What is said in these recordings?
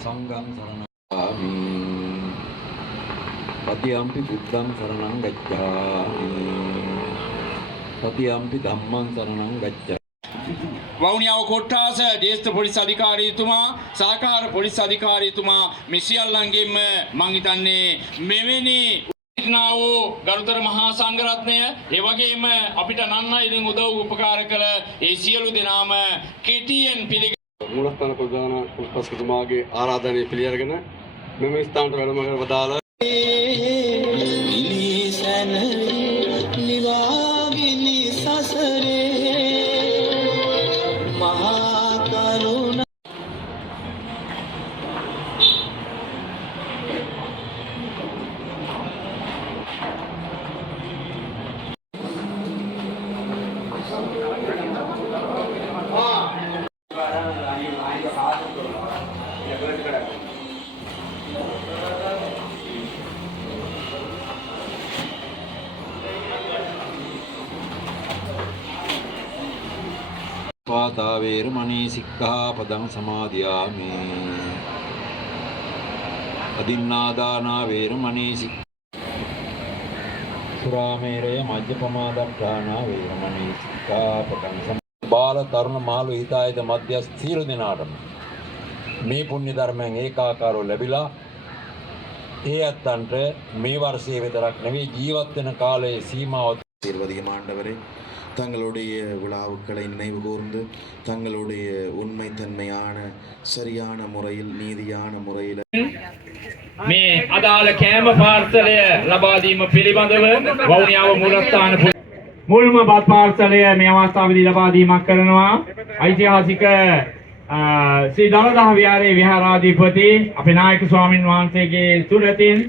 සංඝං සරණාමි පතියම්පි බුද්ධං සරණං ගච්ඡාමි පතියම්පි ධම්මං සරණං ගච්ඡාමි වවුනියාව කොට්ටාස ජ්‍යෙෂ්ඨ පොලිස් අධිකාරීතුමා සහකාර පොලිස් අධිකාරීතුමා මේ සියල්ලන්ගෙන්ම මං හිතන්නේ මෙවැනි වූ ගරුතර මහා සංඝරත්නය ඒ වගේම අපිට නන්නයින් උදව් උපකාර කළ ඒ සියලු දෙනාම කෙටියෙන් පිළිගන්න මූලස්ථාන ප්‍රධාන පුස්තකතුමාගේ ආරාධනය පිළිඅරගෙන මෙම ස්ථානට වැඩම කර වදාළ පාතා වේරමණී සික්ඛාපදං සමාදියාමි අදින්නාදානා වේරමණී සුරාමේරය මජ්ජපමාදට්ඨානා වේරමණී සික්ඛාපදං බාල තරුණ මහලු හිතායද මධ්‍යස්ථ සියලු දෙනාටම මේ පුණ්‍ය ධර්මයන් ඒකාකාරව ලැබිලා ඒ අත්තන්ට මේ වර්ෂයේ විතරක් නෙවෙයි ජීවත් වෙන කාලයේ සීමාව தேர்வதிக ஆண்டவரே தங்களுடைய விழாவுக்களை நினைவு கூர்ந்து தங்களுடைய உண்மைத்தன்மையான சரியான முறையில் நீதியான முறையில் මේ අදාළ කෑම පාර්සලය ලබා දීම පිළිබඳව වවුනියාව මූලස්ථාන මුල්ම බත් පාර්සලය මේ අවස්ථාවේදී ලබා දීමක් කරනවා ඓතිහාසික ශ්‍රී දළදා විහාරයේ විහාරාධිපති අපේ නායක ස්වාමින් වහන්සේගේ සුරතින්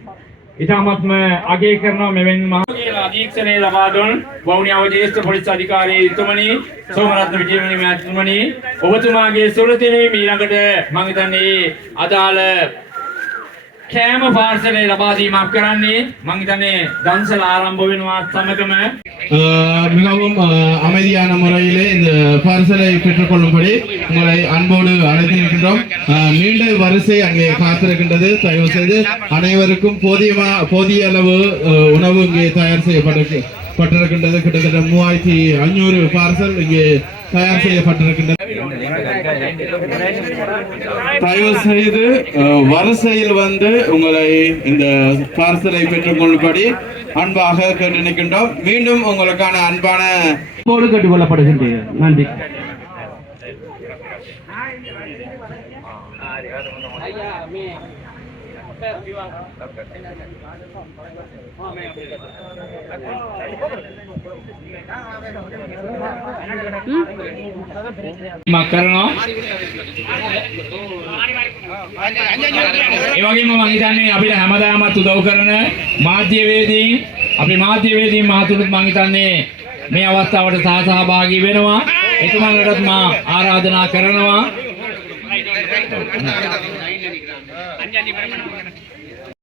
ඉතාමත්ම අගය කරනවා මෙවැනි මහා අධීක්ෂණය ලබා දුන් වවුනියාව ජ්‍යෙෂ්ඨ පොලිස් අධිකාරීතුමනි සෝමරත්න විජේමනි මහත්මනි ඔබතුමාගේ සුරතිනේ ඊළඟට මම හිතන්නේ අදාළ කෑම පාර්සලේ ලබා දීමක් කරන්නේ මම හිතන්නේ දන්සල ආරම්භ වෙනවා සමගම மிகவும் அமைதியான முறையிலே இந்த பார்சலை பெற்றுக்கொள்ளும்படி உங்களை அன்போடு அழைத்திருக்கின்றோம். நீண்ட வரிசை அங்கே காத்திருக்கின்றது. தயவு செய்து அனைவருக்கும் போதிய அளவு உணவு இங்கே தயார் செய்யப்பட்டிருக்கின்றது. கிட்டத்தட்ட 3500 பார்சல் இங்கே தயார் செய்யப்பட்டிருக்கின்றது. தயவு செய்து வரிசையில் வந்து உங்களை இந்த பார்சலை பெற்றுக்கொள்ளும்படி அன்பாக கேட்டு நிற்கின்றோம். மீண்டும் உங்களுக்கான அன்பான போடு கேட்டுக்கொள்ளப்படுகின்றது. நன்றி. කරනවා ඒ වගේම මම හිතන්නේ අපිට හැමදාමත් උදව් කරන මාධ්‍යවේදීන් අපි මාධ්‍යවේදීන් මහතුරුත් මම හිතන්නේ මේ අවස්ථාවට සහභාගී වෙනවා එතුමන්ලටත් මා ආරාධනා කරනවා